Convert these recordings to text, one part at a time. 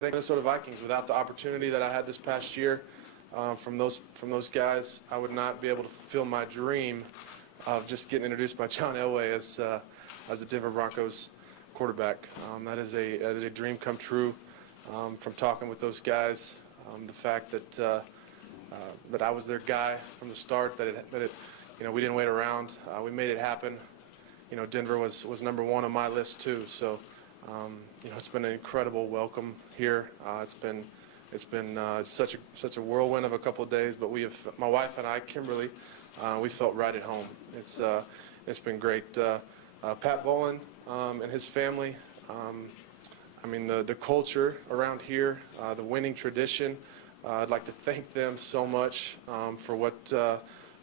Minnesota Vikings. Without the opportunity that I had this past year from those guys, I would not be able to fulfill my dream of just getting introduced by John Elway as the Denver Broncos quarterback. That is a dream come true. From talking with those guys, the fact that that I was their guy from the start, we didn't wait around. We made it happen. Denver was #1 on my list too. So it's been an incredible welcome here. It's been such a whirlwind of a couple of days, but my wife and I, Kimberly, we felt right at home. It's been great. Pat Bowlen and his family. The culture around here, the winning tradition. I'd like to thank them so much for what the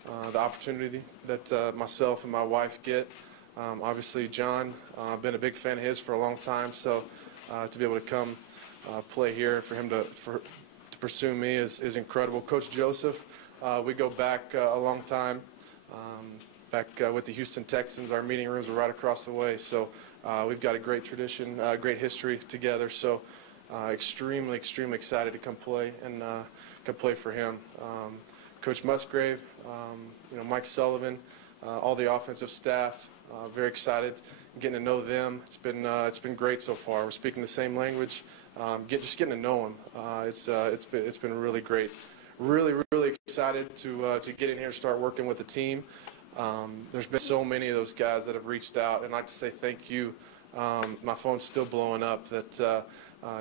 opportunity that myself and my wife get. Obviously, John, I've been a big fan of his for a long time, so to be able to come play here, for him to pursue me is incredible. Coach Joseph, we go back a long time. Back with the Houston Texans, our meeting rooms were right across the way, so we've got a great tradition, great history together. So extremely excited to come play and come play for him. Coach Musgrave, Mike Sullivan, all the offensive staff. Very excited getting to know them. It's been great so far. We're speaking the same language. Just getting to know them. It's been really great. Really excited to get in here and start working with the team. There's been so many of those guys that have reached out, and I'd like to say thank you. My phone's still blowing up. That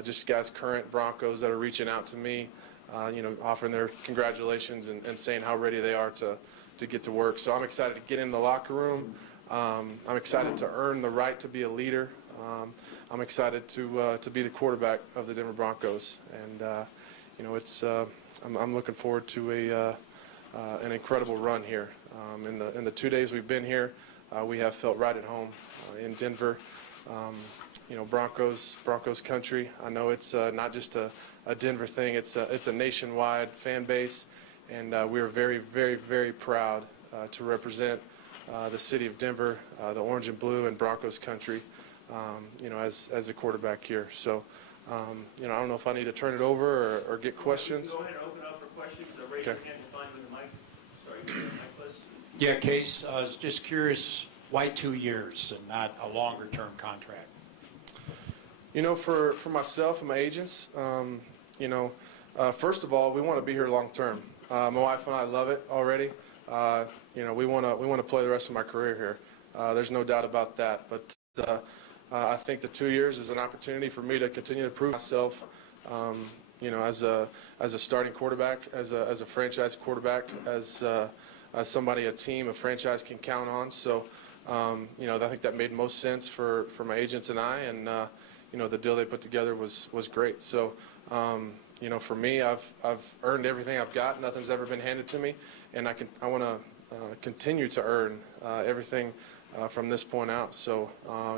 just guys, current Broncos, that are reaching out to me, offering their congratulations and saying how ready they are to get to work. So I'm excited to get in the locker room. I'm excited to earn the right to be a leader. I'm excited to be the quarterback of the Denver Broncos, and I'm looking forward to an incredible run here. In the 2 days we've been here, we have felt right at home in Denver. Broncos country. I know it's not just a Denver thing. It's a nationwide fan base, and we are very proud to represent the city of Denver, the orange and blue, and Broncos country. As a quarterback here. So, I don't know if I need to turn it over or get questions. Go ahead and open up for questions. Raise your hand. We'll find you the mic. Sorry, the mic, please. Yeah, Case, I was just curious, why 2 years and not a longer-term contract? For myself and my agents, first of all, we want to be here long-term. My wife and I love it already. We want to play the rest of my career here. There's no doubt about that. But I think the 2 years is an opportunity for me to continue to prove myself, as a starting quarterback, as a franchise quarterback, as somebody a team, a franchise can count on. So, I think that made most sense for my agents and I, and the deal they put together was great. So, for me, I've earned everything I've got. Nothing's ever been handed to me, and I want to continue to earn everything from this point out. So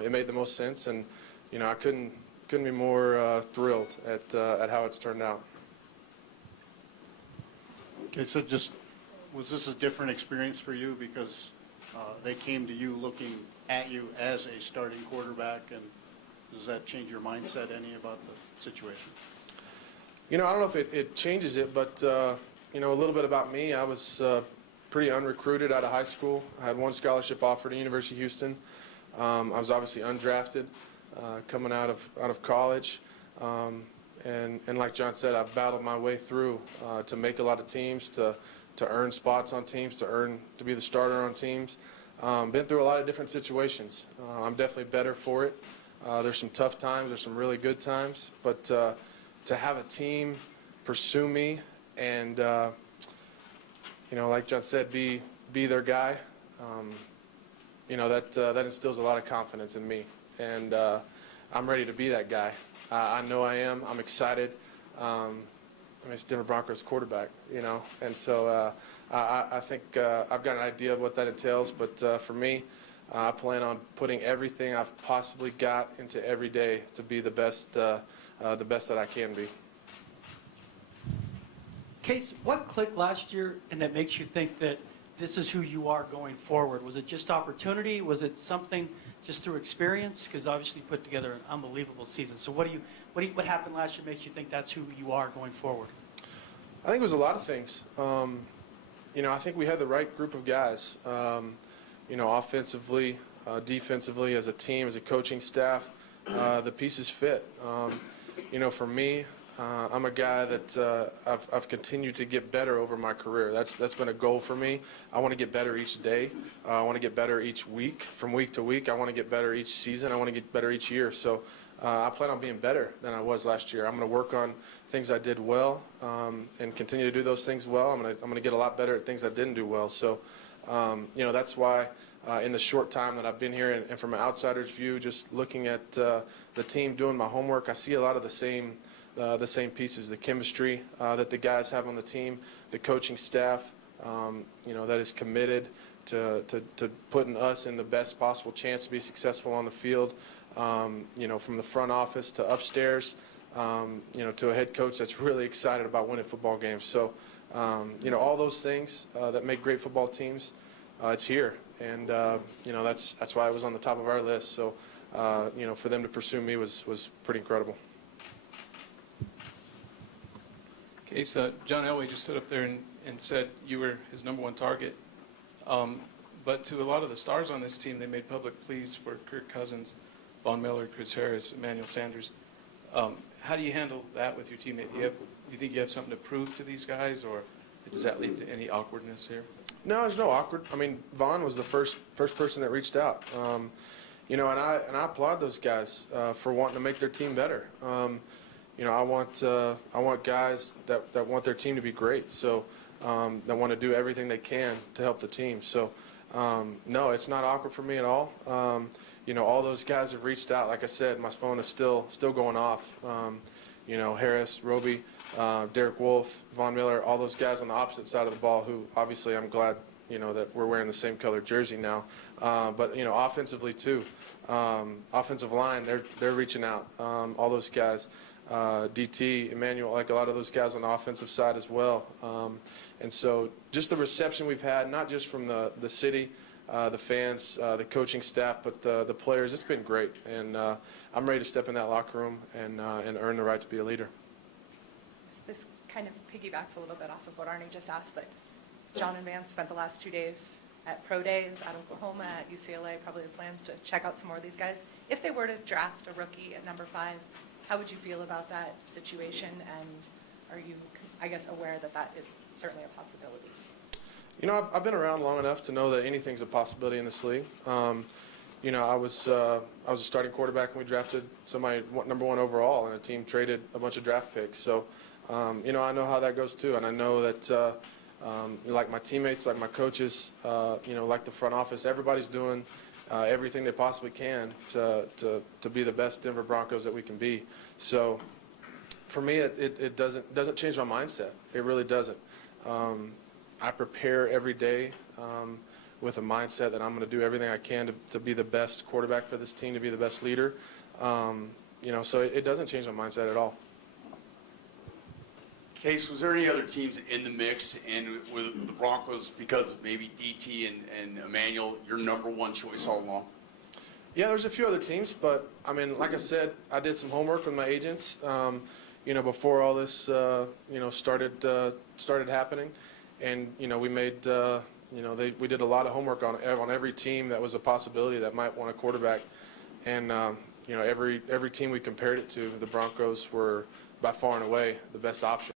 it made the most sense, and I couldn't be more thrilled at how it's turned out. Okay, so was this a different experience for you because they came to you looking at you as a starting quarterback, and does that change your mindset any about the situation? I don't know if it changes it, but a little bit about me. I was pretty unrecruited out of high school. I had one scholarship offer to University of Houston. I was obviously undrafted coming out of college, and like John said, I've battled my way through to make a lot of teams, to earn spots on teams, to be the starter on teams. Been through a lot of different situations. I'm definitely better for it. There's some tough times, there's some really good times, but to have a team pursue me and like John said, be their guy. That instills a lot of confidence in me, and I'm ready to be that guy. I know I am. I'm excited. It's Denver Broncos quarterback, and so I think I've got an idea of what that entails. But for me, I plan on putting everything I've possibly got into every day to be the best that I can be. Case, what clicked last year and that makes you think that this is who you are going forward? Was it just opportunity? Was it something just through experience? Because obviously you put together an unbelievable season. So what What happened last year makes you think that's who you are going forward? I think it was a lot of things. I think we had the right group of guys. Offensively, defensively, as a team, as a coaching staff, the pieces fit. For me, I'm a guy that I've continued to get better over my career. That's been a goal for me. I want to get better each day. I want to get better each week. From week to week, I want to get better each season. I want to get better each year. So I plan on being better than I was last year. I'm going to work on things I did well and continue to do those things well. I'm going to get a lot better at things I didn't do well. So, that's why in the short time that I've been here and from an outsider's view, just looking at the team, doing my homework, I see a lot of the same pieces, the chemistry that the guys have on the team, the coaching staff, that is committed to putting us in the best possible chance to be successful on the field, from the front office to upstairs, to a head coach that's really excited about winning football games. So, all those things that make great football teams, it's here. And, that's why it was on the top of our list. So, for them to pursue me was pretty incredible. Case, John Elway just stood up there and said you were his #1 target. But to a lot of the stars on this team, they made public pleas for Kirk Cousins, Von Miller, Chris Harris, Emmanuel Sanders. How do you handle that with your teammate? Do you think you have something to prove to these guys, or does that lead to any awkwardness here? No, there's no awkward. I mean, Vaughn was the first person that reached out. And I applaud those guys for wanting to make their team better. I want guys that want their team to be great. So that want to do everything they can to help the team. So no, it's not awkward for me at all. All those guys have reached out. Like I said, my phone is still going off. Harris, Roby, Derek Wolfe, Von Miller, all those guys on the opposite side of the ball who obviously I'm glad, that we're wearing the same color jersey now. But, offensively too. Offensive line, they're reaching out. All those guys. DT, Emmanuel, like a lot of those guys on the offensive side as well. And so just the reception we've had, not just from the city, the fans, the coaching staff, but the players, it's been great. And I'm ready to step in that locker room and earn the right to be a leader. This kind of piggybacks a little bit off of what Arnie just asked, but John and Vance spent the last 2 days at pro days at Oklahoma, at UCLA, probably have plans to check out some more of these guys. If they were to draft a rookie at #5, how would you feel about that situation, and are you, I guess, aware that that is certainly a possibility? I've been around long enough to know that anything's a possibility in this league. I was a starting quarterback when we drafted somebody #1 overall, and a team traded a bunch of draft picks. So, I know how that goes too, and I know that like my teammates, like my coaches, like the front office, everybody's doing everything they possibly can to be the best Denver Broncos that we can be. So for me, it doesn't change my mindset. It really doesn't. I prepare every day with a mindset that I'm going to do everything I can to be the best quarterback for this team, to be the best leader. So it doesn't change my mindset at all. Case, was there any other teams in the mix, and with the Broncos, because of maybe DT and Emmanuel, your #1 choice all along? Yeah, there's a few other teams, but I mean, like I said, I did some homework with my agents, before all this, started happening, and we made, we did a lot of homework on every team that was a possibility that might want a quarterback, and every team we compared it to, the Broncos were by far and away the best option.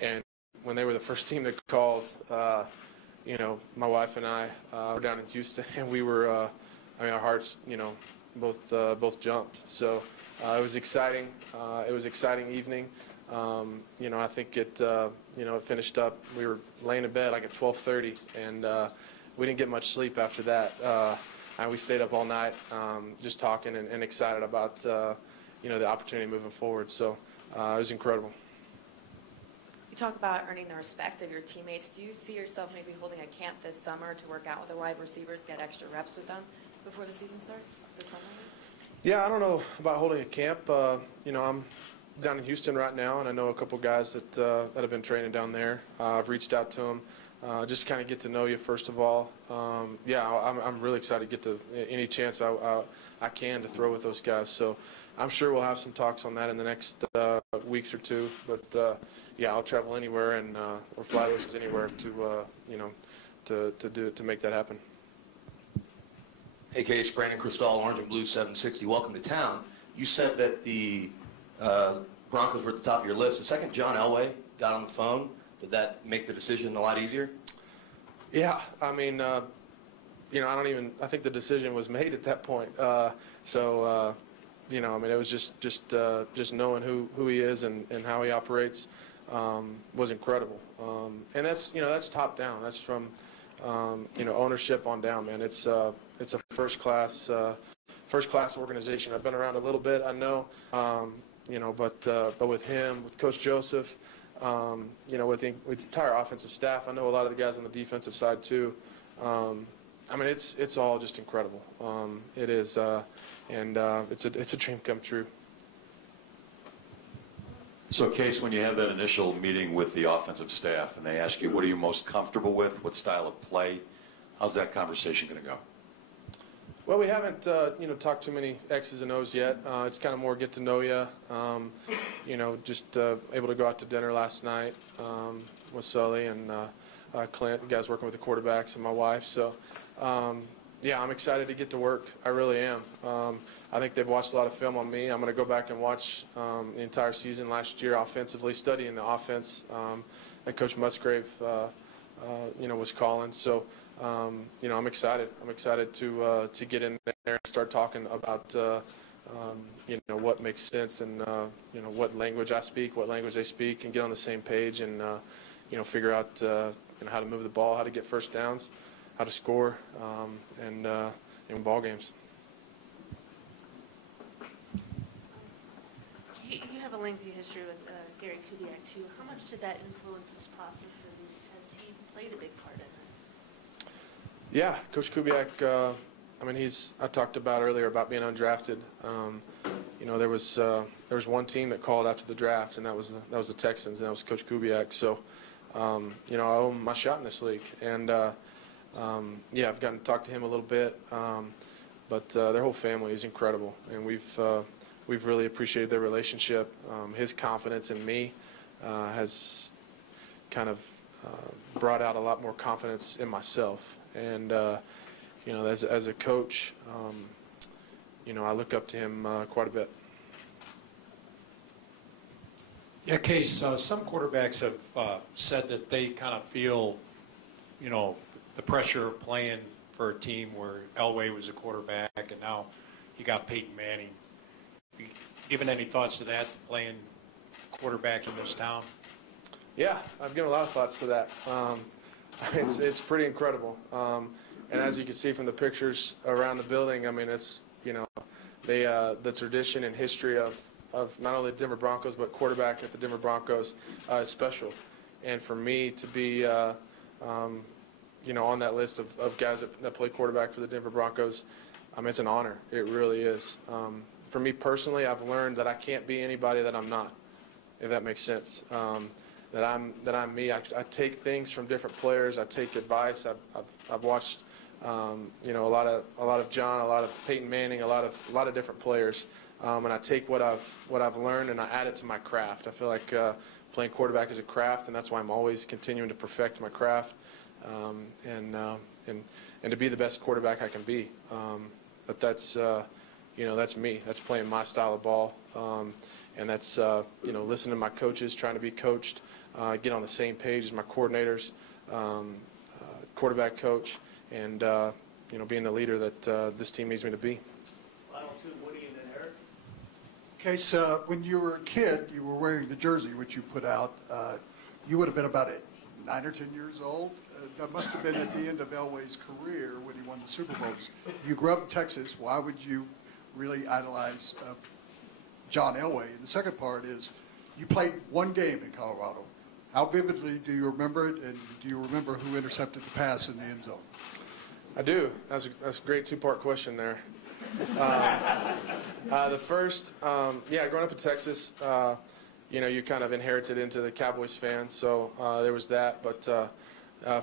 And when they were the first team that called, my wife and I were down in Houston, and we were, our hearts, both jumped. So it was exciting. It was an exciting evening. I think it finished up. We were laying in bed like at 12:30, and we didn't get much sleep after that. And we stayed up all night just talking and excited about, the opportunity moving forward. So it was incredible. You talk about earning the respect of your teammates. Do you see yourself maybe holding a camp this summer to work out with the wide receivers, get extra reps with them before the season starts this summer? Yeah, I don't know about holding a camp. I'm down in Houston right now, and I know a couple guys that have been training down there. I've reached out to them, just kind of get to know you first of all. I'm really excited to get to any chance I can to throw with those guys. So, I'm sure we'll have some talks on that in the next weeks or two. But yeah, I'll travel anywhere and or fly lists anywhere to to make that happen. Hey, Case, Brandon Cristal, Orange and Blue 760. Welcome to town. You said that the Broncos were at the top of your list. The second John Elway got on the phone, did that make the decision a lot easier? Yeah, I mean, I think the decision was made at that point. I mean, it was just knowing who he is and how he operates was incredible. And that's top down. That's from ownership on down, man. It's a first class organization. I've been around a little bit, I know, but with him, with Coach Joseph, with the entire offensive staff, I know a lot of the guys on the defensive side too. I mean, it's all just incredible. It is, and it's a dream come true. So, Case, when you have that initial meeting with the offensive staff and they ask you, what are you most comfortable with? What style of play? How's that conversation going to go? Well, we haven't, talked too many X's and O's yet. It's kind of more get to know you. Just able to go out to dinner last night with Sully and Clint, the guys working with the quarterbacks, and my wife. So, yeah, I'm excited to get to work. I really am. I think they've watched a lot of film on me. I'm going to go back and watch the entire season last year offensively, studying the offense that Coach Musgrave, was calling. So, I'm excited. I'm excited to get in there and start talking about, what makes sense and, what language I speak, what language they speak, and get on the same page and, figure out how to move the ball, how to get first downs, how to score, and in ball games. You have a lengthy history with Gary Kubiak, too. How much did that influence this process, and has he played a big part in it? Yeah, Coach Kubiak, I talked about earlier about being undrafted. There was one team that called after the draft, and that was the Texans, and that was Coach Kubiak. So, I owe him my shot in this league. And, I've gotten to talk to him a little bit, but their whole family is incredible, and we've really appreciated their relationship. His confidence in me has kind of brought out a lot more confidence in myself. And, as a coach, I look up to him quite a bit. Yeah, Case, some quarterbacks have said that they kind of feel, the pressure of playing for a team where Elway was a quarterback and now you got Peyton Manning. Have you given any thoughts to that, playing quarterback in this town? Yeah, I've given a lot of thoughts to that. It's pretty incredible. And as you can see from the pictures around the building, I mean, it's, the tradition and history of not only the Denver Broncos, but quarterback at the Denver Broncos is special. And for me to be, on that list of guys that play quarterback for the Denver Broncos, it's an honor. It really is. For me personally, I've learned that I can't be anybody that I'm not, if that makes sense. That I'm me. I take things from different players. I take advice. I've watched a lot of John, a lot of Peyton Manning, a lot of different players, and I take what I've learned and I add it to my craft. I feel like playing quarterback is a craft, and that's why I'm always continuing to perfect my craft, and to be the best quarterback I can be. But that's that's me. That's playing my style of ball, and that's listening to my coaches, trying to be coached. Get on the same page as my coordinators, quarterback coach, and being the leader that this team needs me to be. Final two, Woody and then Eric. Okay, so when you were a kid, you were wearing the jersey which you put out. You would have been about 9 or 10 years old. That must have been at the end of Elway's career when he won the Super Bowls. You grew up in Texas. Why would you really idolize John Elway? And the second part is, you played one game in Colorado. How vividly do you remember it, and do you remember who intercepted the pass in the end zone? I do. That's a great two-part question there. The first, growing up in Texas, you kind of inherited into the Cowboys fans, so there was that. But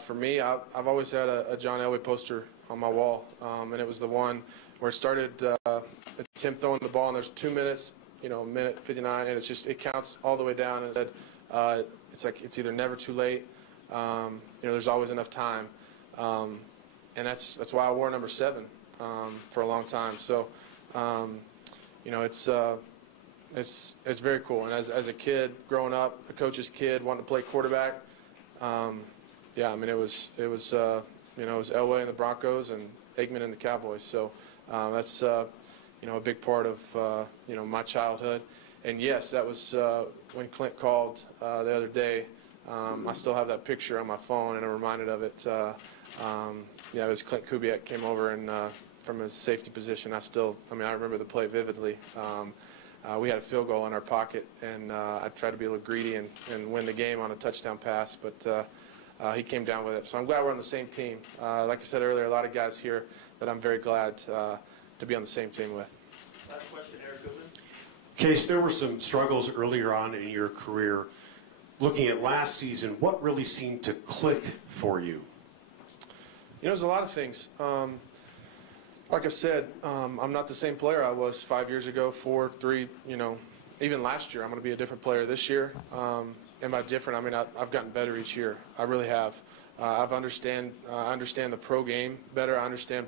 for me, I've always had a John Elway poster on my wall, and it was the one where it started, it's him throwing the ball, and there's 2 minutes, minute 59, and it counts all the way down, and it said, it's either never too late, there's always enough time, and that's why I wore number 7 for a long time. So, it's very cool. And as a kid growing up, a coach's kid wanting to play quarterback, yeah, I mean it was Elway and the Broncos and Aikman and the Cowboys. So that's a big part of my childhood. And yes, that was when Clint called the other day. I still have that picture on my phone, and I'm reminded of it. It was Clint Kubiak came over and from his safety position. I remember the play vividly. We had a field goal in our pocket, and I tried to be a little greedy and win the game on a touchdown pass, but he came down with it. So I'm glad we're on the same team. Like I said earlier, a lot of guys here that I'm very glad to be on the same team with. Last question, Eric Goodman. Case, there were some struggles earlier on in your career. Looking at last season, what really seemed to click for you? There's a lot of things. Like I said, I'm not the same player I was 5 years ago, 4, 3, even last year. I'm going to be a different player this year. And by different, I mean I've gotten better each year. I really have. I understand the pro game better. I understand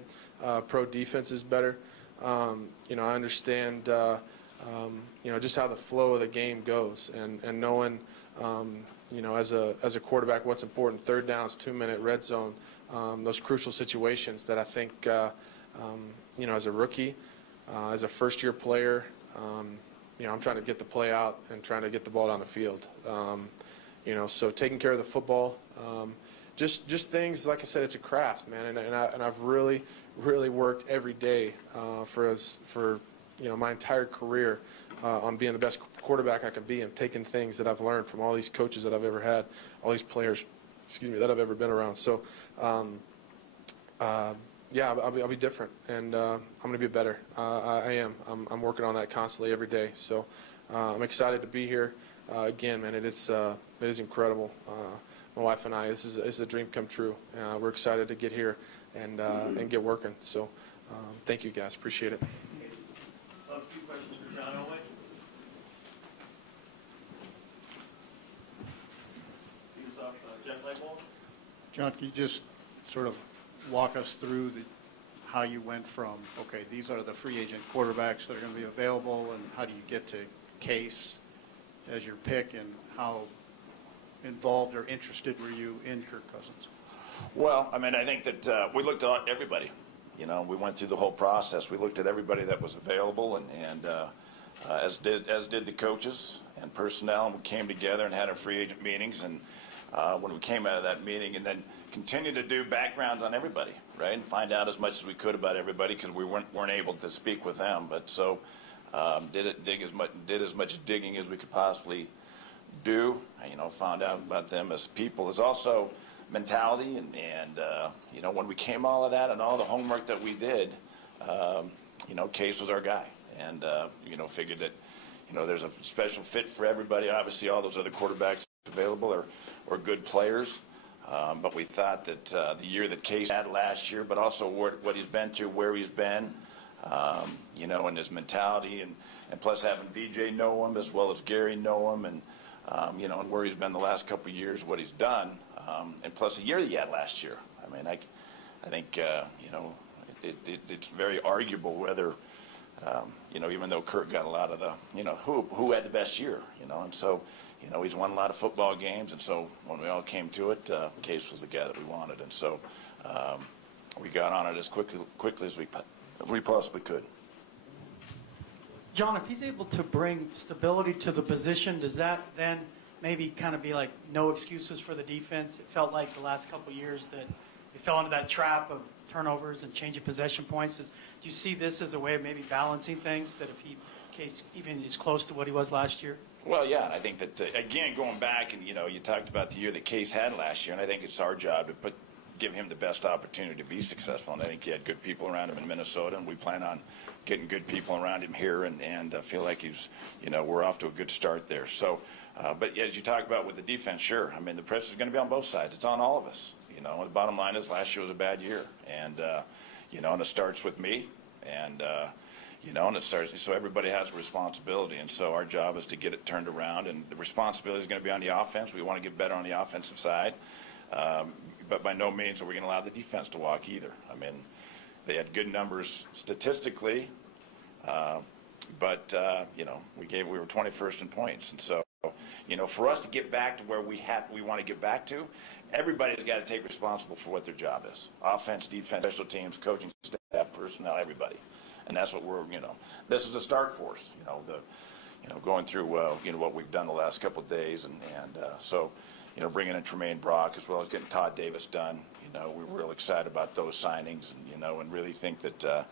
pro defenses better. I understand just how the flow of the game goes, and knowing as a quarterback what's important: third downs, 2-minute red zone, those crucial situations that I think as a rookie, as a first-year player, I'm trying to get the play out and trying to get the ball down the field. So taking care of the football, just things, like I said, it's a craft, man, and I've really worked every day for my entire career on being the best quarterback I can be, and taking things that I've learned from all these coaches that I've ever had, all these players, that I've ever been around. So, yeah, I'll be different, and I'm going to be better. I am. I'm working on that constantly every day. So I'm excited to be here. Again, man, it is incredible. My wife and I, this is a dream come true. We're excited to get here and get working. So thank you, guys. Appreciate it. A few questions for John Elway. Lead us off, Jeff Legwold. John, can you just sort of walk us through how you went from, okay, these are the free agent quarterbacks that are going to be available, and how do you get to Case as your pick, and how involved or interested were you in Kirk Cousins? Well, I mean, I think that we looked at everybody. We went through the whole process. We looked at everybody that was available, and as did the coaches and personnel, and we came together and had our free agent meetings, and when we came out of that meeting, and then continued to do backgrounds on everybody, right, and find out as much as we could about everybody, because we weren't able to speak with them. But so did as much digging as we could possibly do. Found out about them as people. There's also mentality, and when we came all of that and all the homework that we did, Case was our guy, and figured that there's a special fit for everybody. Obviously, all those other quarterbacks available are good players. But we thought that the year that Case had last year, but also what he's been through, where he's been, and his mentality, and plus having VJ know him as well as Gary know him, and and where he's been the last couple of years, what he's done, and plus the year he had last year. I mean, I think it's very arguable whether even though Kirk got a lot of the who had the best year, and so. He's won a lot of football games, and so when we all came to it, Case was the guy that we wanted, and so we got on it as quickly as we possibly could. John, if he's able to bring stability to the position, does that then maybe kind of be like no excuses for the defense? It felt like the last couple of years that we fell into that trap of turnovers and change of possession points. Do you see this as a way of maybe balancing things, that if Case even is close to what he was last year? Well, yeah, I think that, again, going back, and, you talked about the year that Case had last year, and I think it's our job to give him the best opportunity to be successful, and I think he had good people around him in Minnesota, and we plan on getting good people around him here, and feel like he's, we're off to a good start there. So, but as you talk about with the defense, sure, I mean, the pressure is going to be on both sides. It's on all of us, and the bottom line is last year was a bad year, and, and it starts with me, And, and it starts, so everybody has a responsibility. And so our job is to get it turned around. And the responsibility is going to be on the offense. We want to get better on the offensive side. But by no means are we going to allow the defense to walk either. I mean, they had good numbers statistically, but we were 21st in points. And so, for us to get back to where we want to get back to, everybody's got to take responsible for what their job is. Offense, defense, special teams, coaching staff, personnel, everybody. And that's what this is a start for us, going through, what we've done the last couple of days. And so, bringing in Tremaine Brock as well as getting Todd Davis done. We're real excited about those signings and really think that,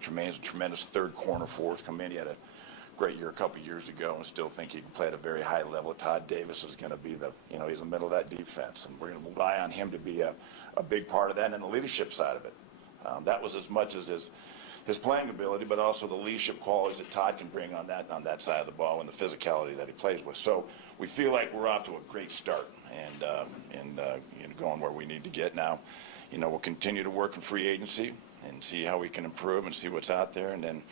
Tremaine's a tremendous third corner for us. Come in, he had a great year a couple of years ago and still think he can play at a very high level. Todd Davis is going to be he's in the middle of that defense, and we're going to rely on him to be a big part of that and the leadership side of it. That was as much as his playing ability, but also the leadership qualities that Todd can bring on that side of the ball and the physicality that he plays with. So we feel like we're off to a great start and going where we need to get now. We'll continue to work in free agency and see how we can improve and see what's out there. And then,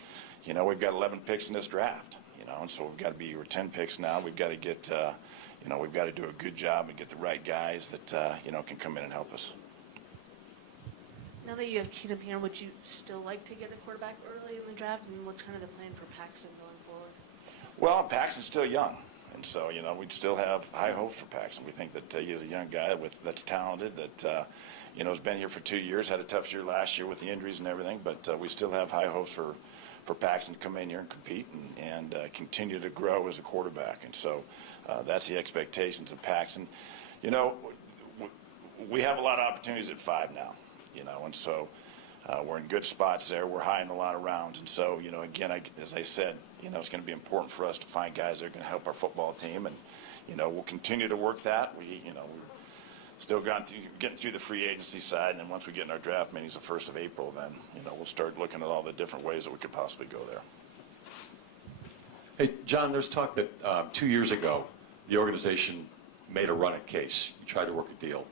we've got 11 picks in this draft, and so we've got to we're 10 picks now. We've got to get, we've got to do a good job and get the right guys that, can come in and help us. Now that you have Keenum here, would you still like to get a quarterback early in the draft? And what's kind of the plan for Paxton going forward? Well, Paxton's still young. And so, we'd still have high hopes for Paxton. We think that he is a young guy that's talented, that, has been here for 2 years, had a tough year last year with the injuries and everything. But we still have high hopes for Paxton to come in here and compete and continue to grow as a quarterback. And so that's the expectations of Paxton. We have a lot of opportunities at 5 now. And so we're in good spots there. We're high in a lot of rounds. And so, again, as I said, it's going to be important for us to find guys that are going to help our football team. And, we'll continue to work that. We're still getting through the free agency side. And then once we get in our draft meetings the 1st of April, then, we'll start looking at all the different ways that we could possibly go there. Hey, John, there's talk that 2 years ago, the organization made a run at Case. You tried to work a deal.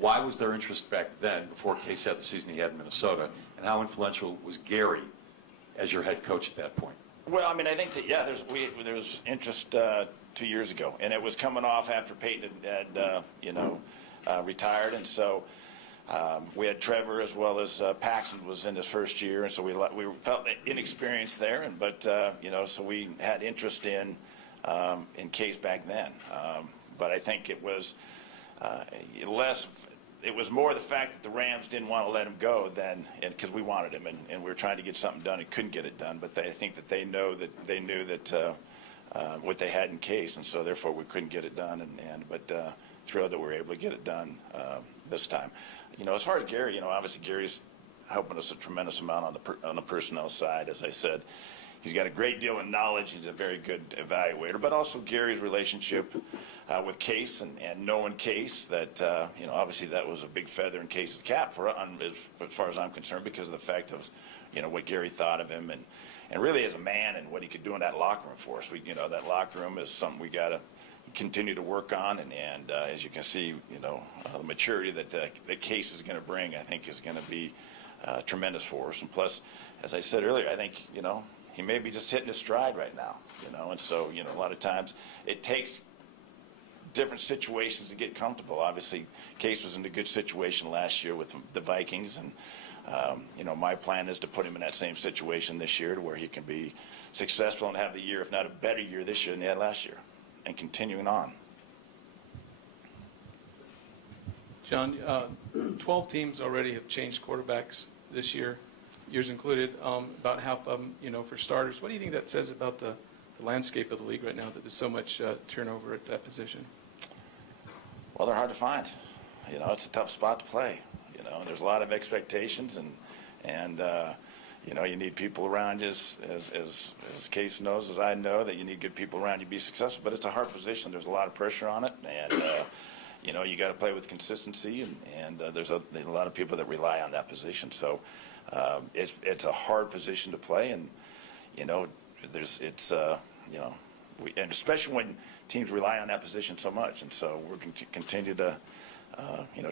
Why was there interest back then, before Case had the season he had in Minnesota, and how influential was Gary as your head coach at that point? Well, I mean, I think that, there was interest 2 years ago, and it was coming off after Peyton had retired, and so we had Trevor as well as Paxton was in his first year, and so we felt inexperienced there, but so we had interest in Case back then, but I think it was it was more the fact that the Rams didn't want to let him go because we wanted him and we were trying to get something done and couldn't get it done. But I think that they knew that what they had in Case, and so therefore we couldn't get it done. But thrilled that we were able to get it done this time. As far as Gary, obviously Gary's helping us a tremendous amount on the personnel side. As I said, he's got a great deal of knowledge. He's a very good evaluator. But also Gary's relationship with Case and knowing Case, that obviously that was a big feather in Case's cap as far as I'm concerned, because of the fact of what Gary thought of him and really as a man and what he could do in that locker room for us. That locker room is something we got to continue to work on, and as you can see, the maturity that Case is going to bring, I think, is going to be tremendous for us. And plus, as I said earlier, I think he may be just hitting his stride right now, and so a lot of times it takes different situations to get comfortable. Obviously, Case was in a good situation last year with the Vikings, and my plan is to put him in that same situation this year to where he can be successful and have the year, if not a better year this year than he had last year, and continuing on. John, 12 teams already have changed quarterbacks this year, yours included, about half of them, for starters. What do you think that says about the landscape of the league right now, that there's so much turnover at that position? Well, they're hard to find. It's a tough spot to play. There's a lot of expectations, and you need people around you, as Case knows, as I know, that you need good people around you to be successful. But it's a hard position. There's a lot of pressure on it, and you got to play with consistency, and there's a lot of people that rely on that position. So it's a hard position to play, and and especially when teams rely on that position so much. And so we're going to continue to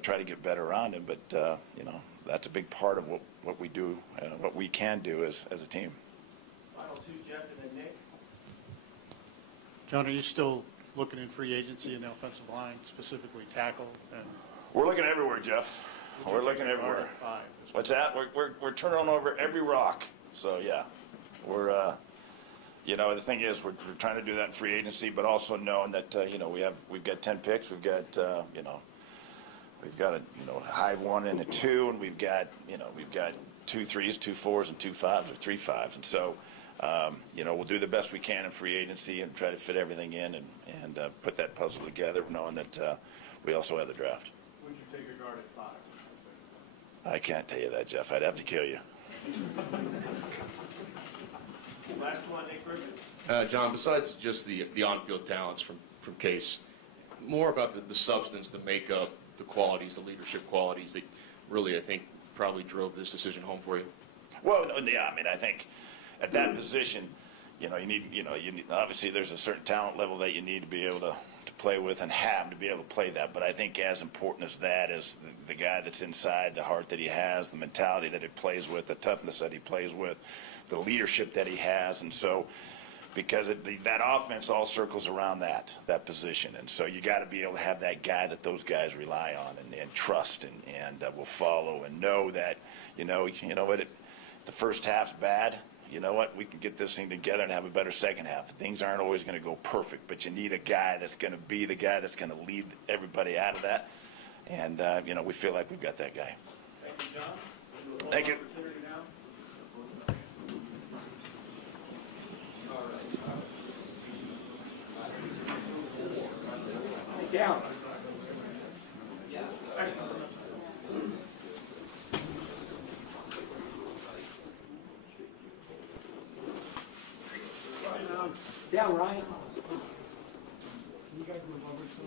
try to get better around him. But that's a big part of what we do, what we can do as a team. Final two, Jeff, and then Nick. John, are you still looking in free agency in the offensive line, specifically tackle? And We're looking everywhere, Jeff. We're looking everywhere. What's that? We're turning over every rock. So yeah, we're the thing is we're trying to do that in free agency, but also knowing that we've got 10 picks, we've got we've got a high 1 and a 2, and we've got 2 3s, 2 4s, and 2 5s or 3 5s, and so we'll do the best we can in free agency and try to fit everything in and put that puzzle together, knowing that we also have the draft. Would you take a guard at 5? I can't tell you that, Jeff. I'd have to kill you. Last one, Nick Griffin. John, besides just the on-field talents from Case, more about the substance, the makeup, the qualities, the leadership qualities that really, I think, probably drove this decision home for you. Well, yeah, I mean, I think at that position, you need obviously there's a certain talent level that you need to be able to play with and have to be able to play that. But I think as important as that is the guy that's inside, the heart that he has, the mentality that he plays with, the toughness that he plays with, the leadership that he has. And so because that offense all circles around that position. And so you got to be able to have that guy that those guys rely on and trust and will follow and know that, what, the first half's bad. You know what, we can get this thing together and have a better second half. Things aren't always going to go perfect, but you need a guy that's going to be the guy that's going to lead everybody out of that. And, we feel like we've got that guy. Thank you, John. Thank you. Down. Down, Ryan. Can you guys move over to